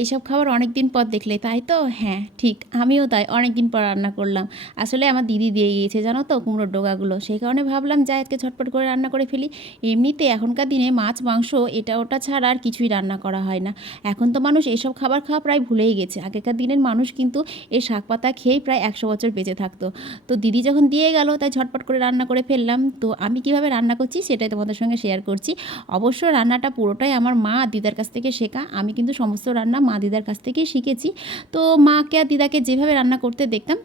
এইসব খাবার অনেক দিন পর দেখলে, তাই তো? হ্যাঁ ঠিক, আমিও তাই অনেক দিন পর রান্না করলাম। আসলে আমার দিদি দিয়ে গিয়েছে, জানো তো, কুমড়োর ডোগাগুলো। সেই কারণে ভাবলাম, যাই, আজকে ঝটপট করে রান্না করে ফেলি। এমনিতে এখনকার দিনে মাছ, মাংস, এটা, ওটা ছাড়া আর কিছুই রান্না করা হয় না। এখন তো মানুষ এইসব খাবার খাওয়া প্রায় ভুলেই গেছে। আগেকার দিনের মানুষ কিন্তু এই শাক পাতা খেয়েই প্রায় একশো বছর বেঁচে থাকতো। তো দিদি যখন দিয়ে গেল, তাই ঝটপট করে রান্না করে ফেললাম। তো আমি কীভাবে রান্না করছি, সেটাই তোমাদের সঙ্গে শেয়ার করছি। অবশ্য রান্নাটা পুরোটাই আমার মা দিদার কাছ থেকে শেখা। আমি কিন্তু সমস্ত রান্না মা দিদার কাছ থেকেই শিখেছি। তো মাকে আর দিদাকে যেভাবে রান্না করতে দেখতাম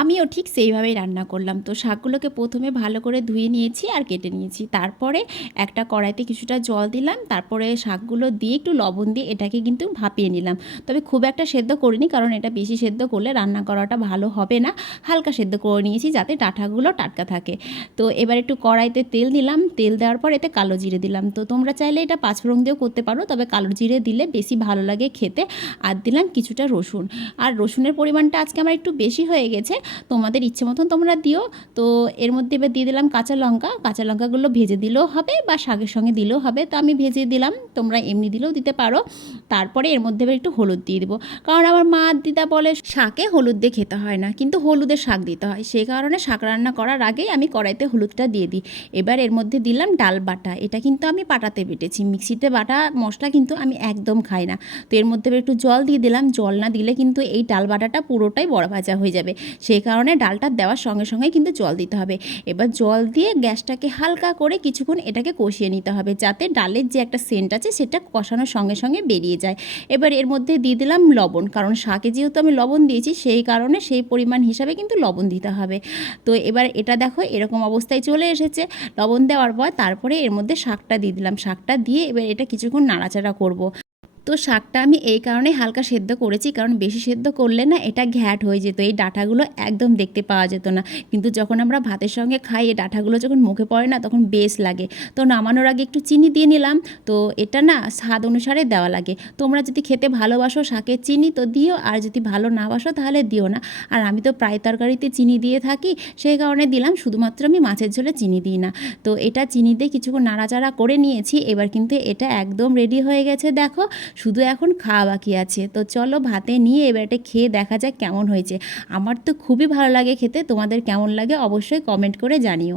আমিও ঠিক সেইভাবেই রান্না করলাম। তো শাকগুলোকে প্রথমে ভালো করে ধুয়ে নিয়েছি আর কেটে নিয়েছি। তারপরে একটা কড়াইতে কিছুটা জল দিলাম, তারপরে শাকগুলো দিয়ে একটু লবণ দিয়ে এটাকে কিন্তু ভাপিয়ে নিলাম। তবে খুব একটা সেদ্ধ করিনি কারণ এটা বেশি সেদ্ধ করলে রান্না করাটা ভালো হবে না। হালকা সেদ্ধ করে নিয়েছি যাতে ডাঁটাগুলো টাটকা থাকে। তো এবার একটু কড়াইতে তেল দিলাম। তেল দেওয়ার পর এতে কালো জিরে দিলাম। তো তোমরা চাইলে এটা পাঁচফোড়ন দিয়েও করতে পারো, তবে কালো জিরে দিলে বেশি ভালো লাগে খেতে। আর দিলাম কিছুটা রসুন। আর রসুনের পরিমাণটা আজকে আমার একটু বেশি হয়ে গেছে। তোমাদের ইচ্ছে মতন তোমরা দিও। তো এর মধ্যে এবার দিয়ে দিলাম কাঁচা লঙ্কা। কাঁচা লঙ্কাগুলো ভেজে দিলেও হবে বা শাকের সঙ্গে দিলেও হবে। তো আমি ভেজে দিলাম, তোমরা এমনি দিলেও দিতে পারো। তারপরে এর মধ্যে একটু হলুদ দিয়ে দেবো। কারণ আমার মা, দিদা বলে, শাকে হলুদ দিয়ে খেতে হয় না। কিন্তু হলুদের শাক দিতে হয়। সেই কারণে শাক রান্না করার আগেই আমি কড়াইতে হলুদটা দিয়ে দিই। এবার এর মধ্যে দিলাম ডাল বাটা। এটা কিন্তু আমি পাটাতে বেটেছি। মিক্সিতে বাটা মশলা কিন্তু আমি একদম খাই না। তো এর মধ্যে একটু জল দিয়ে দিলাম। জল না দিলে কিন্তু এই ডাল বাটাটা পুরোটাই বড় ভাজা হয়ে যাবে। সেই কারণে ডালটা দেওয়ার সঙ্গে সঙ্গে কিন্তু জল দিতে হবে। এবার জল দিয়ে গ্যাসটাকে হালকা করে কিছুক্ষণ এটাকে কষিয়ে নিতে হবে যাতে ডালের যে একটা সেন্ট আছে সেটা কষানোর সঙ্গে সঙ্গে বেরিয়ে যায়। এবার এর মধ্যে দিয়ে দিলাম লবণ, কারণ শাকে যেহেতু আমি লবণ দিয়েছি সেই কারণে সেই পরিমাণ হিসাবে কিন্তু লবণ দিতে হবে। তো এবার এটা দেখো এরকম অবস্থায় চলে এসেছে। লবণ দেওয়ার পর তারপরে এর মধ্যে শাকটা দিয়ে দিলাম। শাকটা দিয়ে এবার এটা কিছুক্ষণ নাড়াচাড়া করব। তো শাকটা আমি এই কারণে হালকা সেদ্ধ করেছি, কারণ বেশি সেদ্ধ করলে না এটা ঘ্যাট হয়ে যেত। এই ডাঁটাগুলো একদম দেখতে পাওয়া যেত না। কিন্তু যখন আমরা ভাতের সঙ্গে খাই, এই ডাঁটাগুলো যখন মুখে পড়ে না তখন বেশ লাগে। তো নামানোর আগে একটু চিনি দিয়ে নিলাম। তো এটা না স্বাদ অনুসারে দেওয়া লাগে। তোমরা যদি খেতে ভালোবাসো শাকের চিনি তো দিও, আর যদি ভালো না বাসো তাহলে দিও না। আর আমি তো প্রায় তরকারিতে চিনি দিয়ে থাকি, সেই কারণে দিলাম, শুধুমাত্র আমি মাছের ঝোলে চিনি দিই না। তো এটা চিনি দিয়ে কিছুক্ষণ নাড়াচাড়া করে নিয়েছি, এবার কিন্তু এটা একদম রেডি হয়ে গেছে, দেখো। শুধু এখন খাওয়া বাকি আছে। তো চলো ভাতে নিয়ে এবার এটা খেয়ে দেখা যাক কেমন হয়েছে। আমার তো খুবই ভালো লাগে খেতে, তোমাদের কেমন লাগে অবশ্যই কমেন্ট করে জানিও।